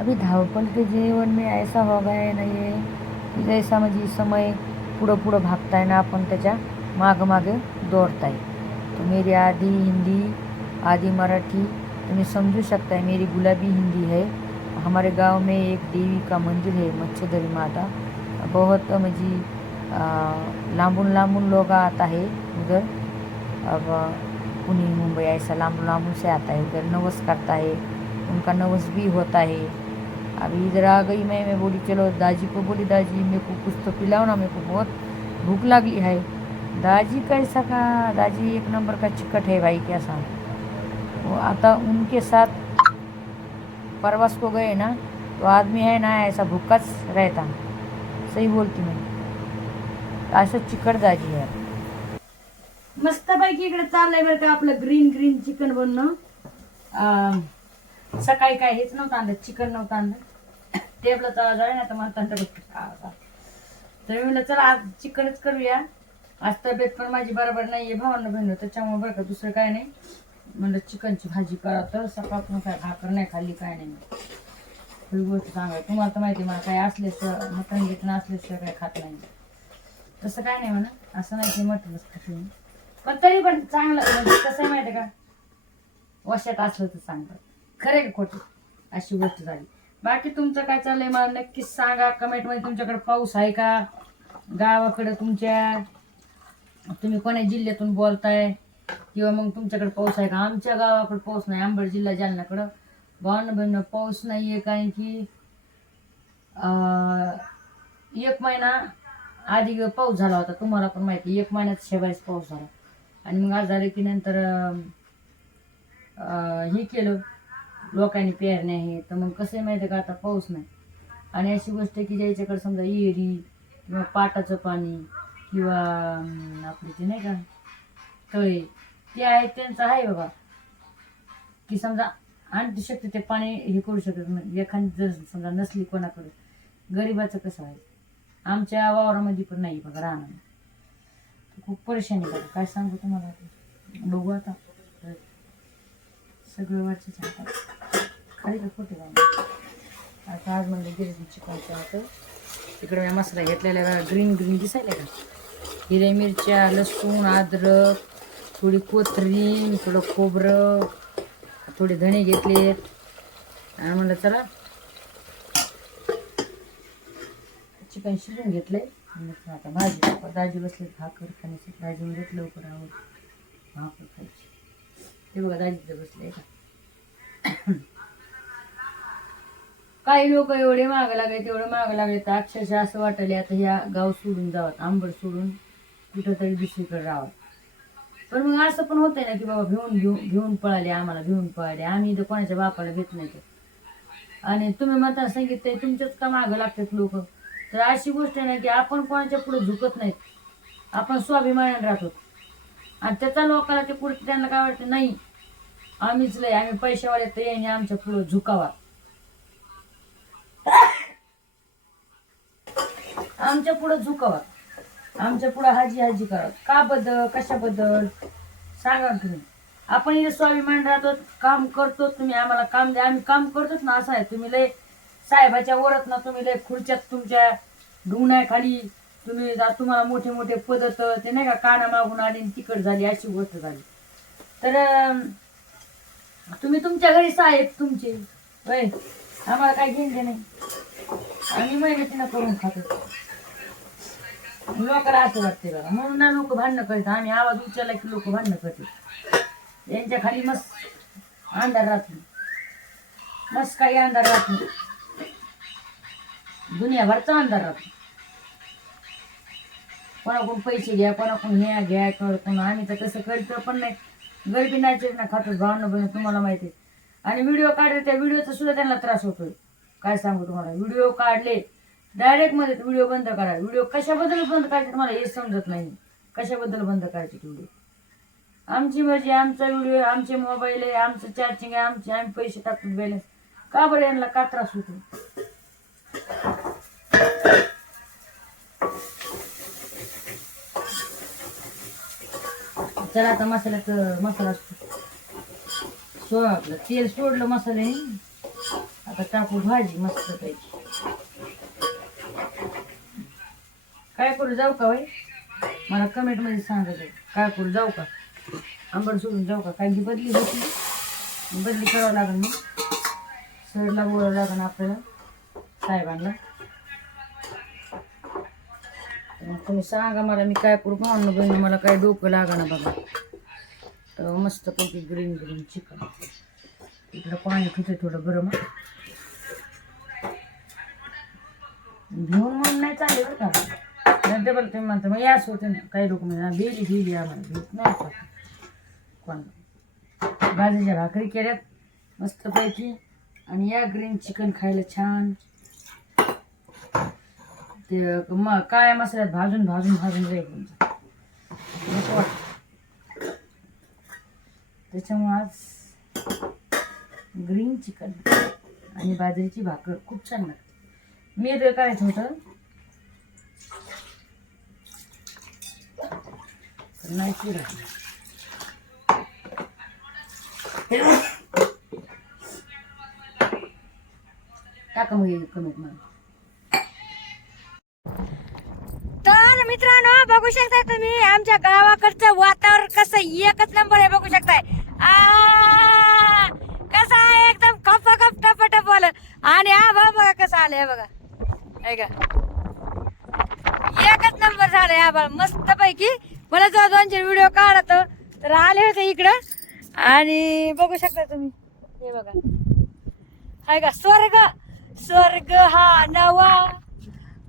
अभी धावपल के जीवन में ऐसा हो गया है आहे की जैसा म्हणजे समय पुढं पुढं भागताय ना आपण त्याच्या मागं मागे दौड़ताय तो मेरी आधी हिंदी आधी मराठी तुम्ही समझू सकता है मेरी गुलाबी हिंदी है। हमारे गांव में एक देवी का मंदिर है मच्छेदरी माता। बहुत म्हणजे लांबून लांबून लोग आता है उधर। अब पुणे मुंबई ऐसा लांबून लांबून से आता है उधर नवस करता है उनका नवस भी होता है। अभी इधर आ गई मैं मैं बोली चलो दाजी को बोली दाजी मेरे को कुछ तो पिलाओ ना मेरे को बहुत भूख लगी है। दाजी कैसा का? दाजी एक नंबर का चिकट है भाई क्या वो आता उनके साथ परवस को गए ना तो आदमी है ना ऐसा भूखाच रहता। सही बोलती मैं। असं चिकट दाजी है। मस्तपैकी इकडे चाललंय बरं का आपलं ग्रीन ग्रीन चिकन बनणं. सकाळी काय हेच नव्हतं आणलं चिकन नव्हतं आणलं. टेबल चला जाय ना तर मला तंत्र तर मी म्हणलं चला आज चिकनच करूया. आज तब्येत पण माझी बरोबर नाहीये भावांना बहिण त्याच्यामुळे बरं का दुसरं काय नाही. म्हणलं चिकनची भाजी करा तर सकाळपासून काय भाकर नाही खाल्ली काय नाही. ही गोष्ट सांगा तुम्हाला तर माहिती आहे मला काय असलेस मटण गिटण असलेस काय खात नाही. तसं काय नाही म्हणा असं नाही की मटणच खात मी. पण तरी पण चांगलं म्हणजे कसं आहे माहिती आहे का? वशात असलं तर चांगलं. खरे का खोटं? अशी गोष्ट झाली. बाकी तुमचं काय चाललंय? मला नक्कीच सांगा. कमेंटमध्ये तुमच्याकडे पाऊस आहे का? गावाकडे तुमच्या तुम्ही कोण्या जिल्ह्यातून बोलताय? किंवा मग तुमच्याकडे पाऊस आहे का? आमच्या गावाकडे पाऊस नाही आंबड जिल्हा जालन्याकडं भावना बहिण पाऊस नाही आहे कारण की अं, एक महिना आधी पाऊस झाला होता. तुम्हाला पण माहिती एक महिन्यात शेवाळीस पाऊस झाला. आणि मग आज झाले की नंतर हे केलं. लोकांनी पेरणे आहे तर मग कसं आहे माहिती आहे का? आता पाऊस नाही. आणि अशी गोष्ट आहे की ज्याच्याकडे समजा एरी किंवा पाटाचं पाणी किंवा अं, आपले ते नाही का? तळे ते आहे त्यांचं आहे बाबा. की समजा आणू शकते ते पाणी हे करू शकत नाही. एखादी जर समजा नसली कोणाकडे गरिबाचं कसं आहे? आमच्या वावरामध्ये पण नाही बघा राहणार खूप परेशानी बघा. काय सांगू तुम्हाला बघू आता. सगळं वाटचं हातात खाली तर आता आज म्हणलं गिरणी चिकनचं होतं. तिकडे मी मसाला घेतलेला ग्रीन ग्रीन दिसायला का? हिरव्या मिरच्या लसूण अद्रक थोडी कोथरीन थोडं खोबरं थोडे धणे घेतले. आणि म्हणलं चला चिकन शिजून घेतलंय. आणि आता भाजी दाजी बसले भाकर खाण्याची दाजी घेत लवकर आवड भाकर खायची. ते बघा दाजीचं बसले का काही लोक एवढे मागं लागले तेवढे मागं लागले तर अक्षरशः असं वाटले आता ह्या गाव सोडून जावं आंबट सोडून कुठंतरी दुसरीकडे राहावं. पण मग असं पण होतंय ना की बाबा घेऊन घेऊन घेऊन पळाले आम्हाला घेऊन पळाले. आम्ही इथं कोणाच्या बापाला घेत नाही. तर. आणि तुम्ही म्हणता सांगितलं तुमच्याच का मागं लागतात लोक? तर अशी गोष्ट आहे ना की आपण कोणाच्या पुढे झुकत नाहीत. आपण स्वाभिमानाने राहतो. आणि त्याचा लोकांना ते पुढे त्यांना काय वाटतं? नाही. आम्हीच लय आम्ही पैशावाले तर यांनी आमच्या पुढे झुकावा. आमच्या पुढं झुकावा. आमच्या पुढं हाजी हाजी करा. का बदल? कशाबद्दल सांगा तुम्ही. आपण इथे स्वाभिमान राहतो काम करतो तुम्ही आम्हाला काम द्या. आम्ही काम करतोच ना असं आहे. तुम्ही लय साहेबाच्या वरत ना तुम्ही लय खुर्च्यात तुमच्या खाली तुम्ही तुम्हाला मोठे मोठे पदत ते नाही का काना मागून आली आणि तिकड झाली अशी गोष्ट झाली. तर तुम्ही तुमच्या घरी साहेब तुमचे. वय आम्हाला काय घेणं नाही. आम्ही मेहनतीनं करून खातो. लोकांना असं वाटते बघा. म्हणून ना लोक भांडणं करतात. आम्ही आवाज उचलला की लोक भांडणं करतात. यांच्या खाली मस्त अंधार राहतो. मस्त काही अंधार राहतो. दुनियाभरचा अंधार राहतो. कोणाकडून पैसे घ्या कोणाकडून ह्या घ्या कर कोण आम्ही तर कसं करीत पण नाही. गरिबी नाही ना खातो भावनं बन तुम्हाला माहिती आहे. आणि व्हिडिओ काढले त्या व्हिडिओचा सुद्धा त्यांना त्रास होतोय. काय सांगू तुम्हाला? व्हिडिओ काढले डायरेक्टमध्ये व्हिडिओ बंद करा. व्हिडिओ कशाबद्दल बंद करायचे तुम्हाला हे समजत नाही. कशाबद्दल बंद करायचे व्हिडिओ आमची मर्जी आमचा व्हिडिओ आमचे मोबाईल आहे आमचं चार्जिंग आहे आमचे आम्ही पैसे टाकतो बॅलन्स का बरं यांना का त्रास होतो? चला आता मसाल्यात मसाला सो आपलं. तेल सोडलं मसाल्याने. आता टाकू भाजी मस्त पाहिजे काय करू जाऊ का बाई? मला कमेंटमध्ये सांगायचं काय करू जाऊ का? आंबट सोडून जाऊ का? काही बदली होती? बदली करावं लागेल मग सरला बोलावं लागेल आपल्याला साहेबांना. मग तुम्ही सांगा मला मी काय करू? पाहून बहिणी मला काय डोकं लागणार बघा. तर मस्त पैकी ग्रीन ग्रीन चिकन इकडं पाणी पिते थोडं गरम. घेऊन म्हणून नाही चालेल का? नाही डबल तुम्ही म्हणता मग याच होते ना काही लोक म्हणजे बेली बेली आम्हाला भेट नाही का कोण? भाजीच्या भाकरी केल्यात मस्तपैकी आणि या ग्रीन चिकन खायला छान. ते म काळ्या मसाल्यात भाजून भाजून भाजून जाईल नको वाटतं. आज ग्रीन चिकन आणि बाजरीची भाकर खूप छान लागते. मी ते काय होतं नाही केलं टाका मग कमेंट मला तर मित्रांनो बघू शकता तुम्ही आमच्या गावाकडचं वातावरण कसं एकच नंबर आहे बघू शकताय. आ, कसं आहे? एकदम कप कप टप टप आलं आणि हा बघा बघा कसं आलंय बघा. आहे का एकच नंबर झालाय हा बघा मस्त पैकी मला जर दोन चार व्हिडिओ काढत तर आले होते इकडं. आणि बघू शकता तुम्ही. हे बघा. हाय का? स्वर्ग. स्वर्ग हा नवा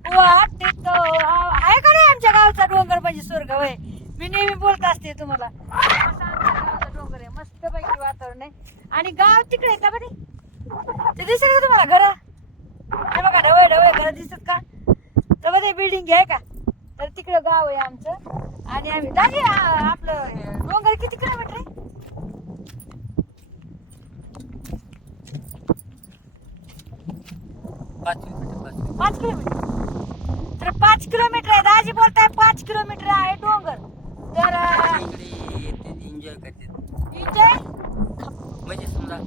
वाटतो आहे का नाही आमच्या गावचा डोंगर म्हणजे स्वर्ग? होय. मी नेहमी बोलत असते तुम्हाला. गावचा डोंगर आहे. मस्त पैकी वातावरण आहे. आणि गाव तिकडे आहे का बरे? ते दिसत का तुम्हाला घर? हे बघा ढवळ ढवळ घर दिसत का? तर ते बिल्डिंग आहे का? तर तिकडे गाव आहे आमचं. आणि आम्ही दाजी आ- आपलं डोंगर किती किलोमीटर आहे? पाच मिनिटं पाच मिनिटं पाच किलोमीटर तर पाच किलोमीटर आहे. दाजी बोलताय पाच किलोमीटर आहे डोंगर. तर अं, इकडे येते एन्जॉय करते इथे म्हणजे समजा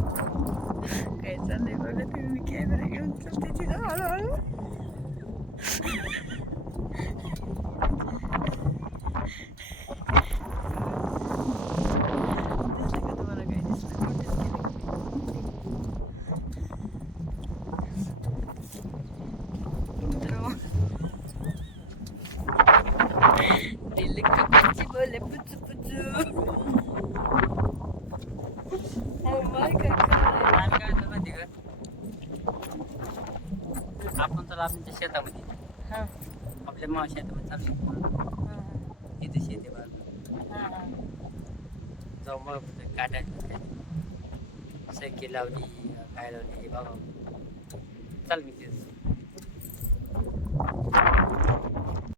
काय चाललंय बघा तुम्ही कॅमेरा घेऊन चलते तिथं हळूहळू दिसलं का तुम्हाला काय दिसलं Notice केलं का? मित्रांनो, दिल का कुछ बोले पुचू पुचू Oh my God. आम्ही काय करतो माहिती का आपण तर आमच्या शेतामध्ये हा, आपल्या मा शेतामध्ये चालू हा, इथे शेती बाजू हा. जाऊ मग काटा सायकल लावली काय लावली हे बघा. चाल मी तेच